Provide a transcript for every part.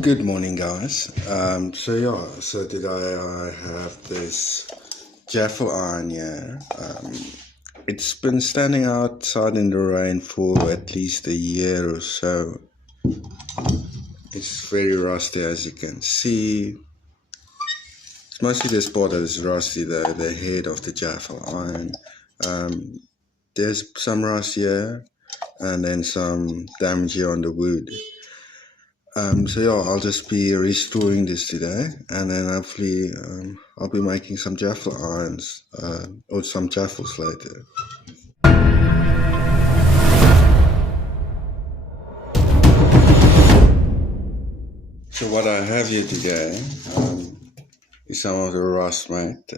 Good morning, guys. So today I have this jaffle iron here. It's been standing outside in the rain for at least a year or so. It's very rusty, as you can see. It's mostly this part that is rusty, the head of the jaffle iron. Um, there's some rust here, and then some damage here on the wood. I'll just be restoring this today, and then hopefully I'll be making some jaffle irons or some jaffles later. So what I have here today is some of the rust, mate.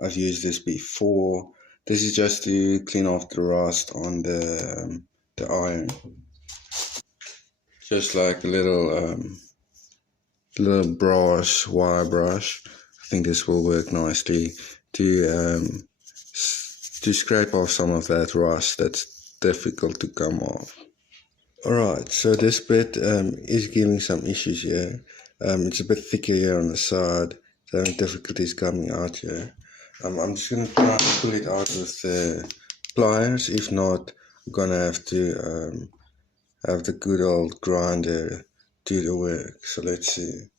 I've used this before. This is just to clean off the rust on the iron, just like a little brush, wire brush. I think this will work nicely to scrape off some of that rust that's difficult to come off. Alright, so this bit is giving some issues here. It's a bit thicker here on the side, so having difficulties coming out here. I'm just going to try to pull it out with the pliers. If not, I'm going to have to have the good old grinder do the work. So let's see.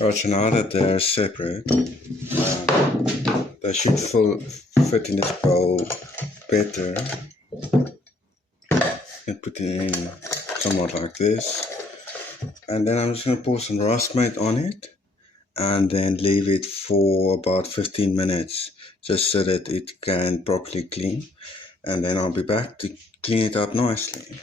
Right, so now that they're separate, they should fit in this bowl better. And put it in somewhat like this. And then I'm just going to pour some rust mate on it and then leave it for about 15 minutes just so that it can properly clean. And then I'll be back to clean it up nicely.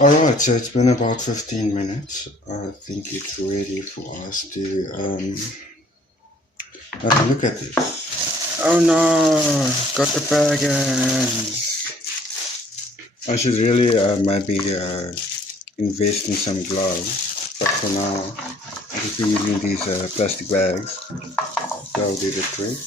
Alright, so it's been about 15 minutes. I think it's ready for us to have a look at this. Oh no, got the bag ends. I should really maybe invest in some gloves, but for now I'll just be using these plastic bags. That'll do the trick.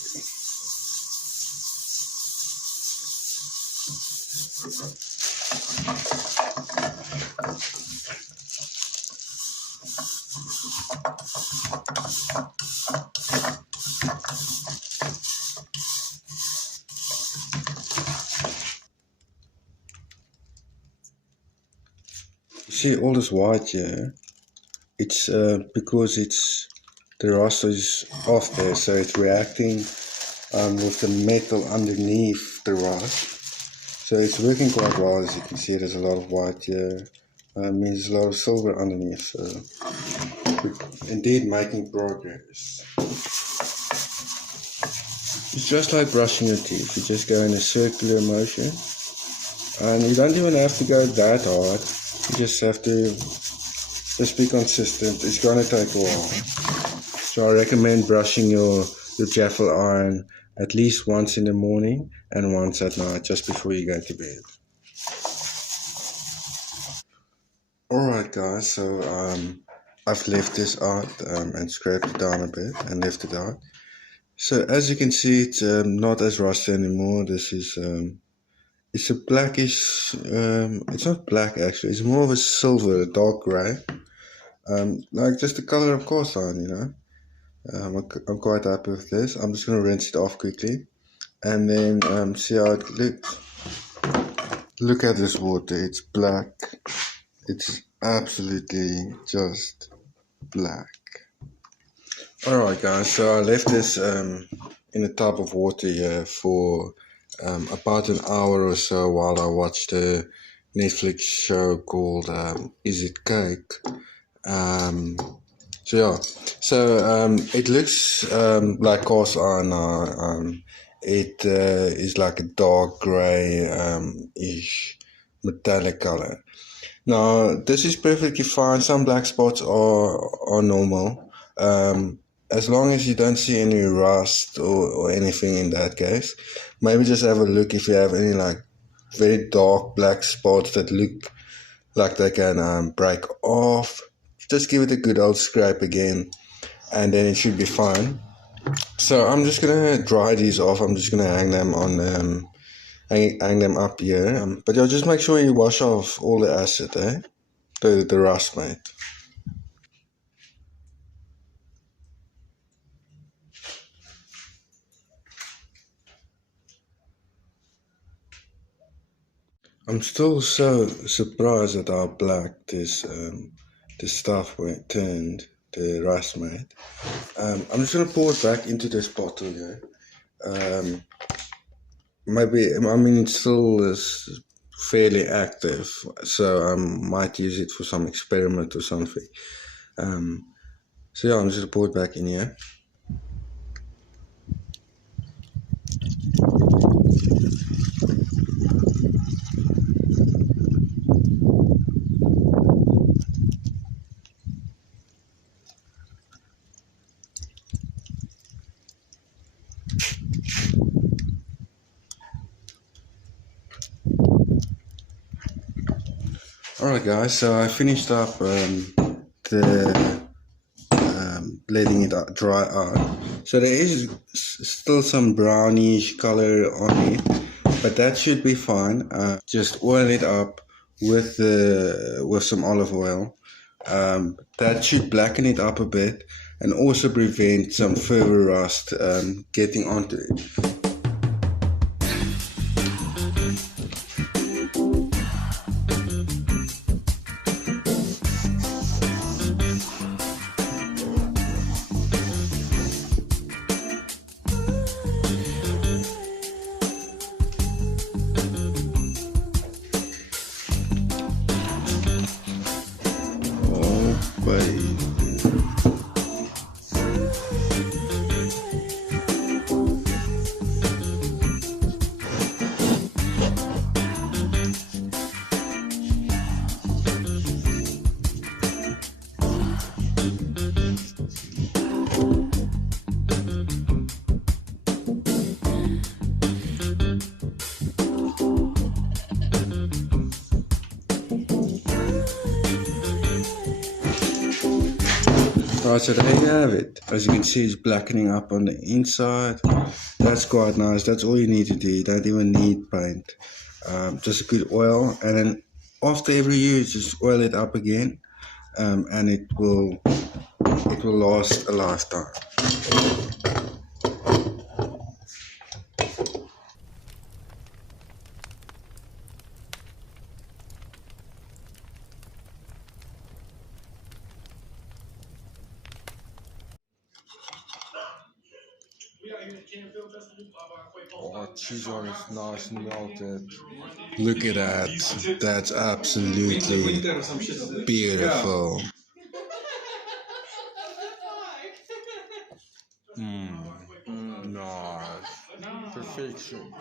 See all this white here, it's because the rust is off there, so it's reacting with the metal underneath the rust. So it's working quite well. As you can see, there's a lot of white here, means a lot of silver underneath, so we're indeed making progress. It's just like brushing your teeth. You just go in a circular motion, and you don't even have to go that hard. You just have to just be consistent. It's going to take a while. So I recommend brushing your jaffle iron at least once in the morning and once at night, just before you go to bed. Alright guys, so I've left this out and scraped it down a bit and left it out. So as you can see, it's not as rusty anymore. This is It's a blackish. It's not black actually. It's more of a silver, dark grey. Like just the color of coastline, you know. I'm quite happy with this. I'm just gonna rinse it off quickly, and then see how it looks. Look at this water. It's black. It's absolutely just black. Alright guys, so I left this in a tub of water here for about an hour or so while I watched a Netflix show called Is It Cake? Um, so yeah, so it looks like cast iron now. It is like a dark grey ish metallic color. Now, this is perfectly fine. Some black spots are normal. As long as you don't see any rust or anything in that case. Maybe just have a look if you have any like very dark black spots that look like they can break off. Just give it a good old scrape again and then it should be fine. So I'm just gonna dry these off. I'm just gonna hang them on hang them up here. But yeah, just make sure you wash off all the acid, the rust, mate. I'm still so surprised at how black this stuff went turned, the rust, mate. I'm just gonna pour it back into this bottle here. Maybe I mean it still is fairly active, so I might use it for some experiment or something. So yeah, I'm just gonna pour it back in here. Alright guys, so I finished up the letting it dry out. So there is still some brownish color on it, but that should be fine. Just oil it up with some olive oil. That should blacken it up a bit and also prevent some further rust getting onto it. Oh, buddy. Right, so there you have it. As you can see, it's blackening up on the inside. That's quite nice. That's all you need to do. You don't even need paint. Just a good oil, and then after every use, just oil it up again, and it will last a lifetime. Oh, cheese on is nice and melted. Look at that. That's absolutely beautiful. Nice. Perfection.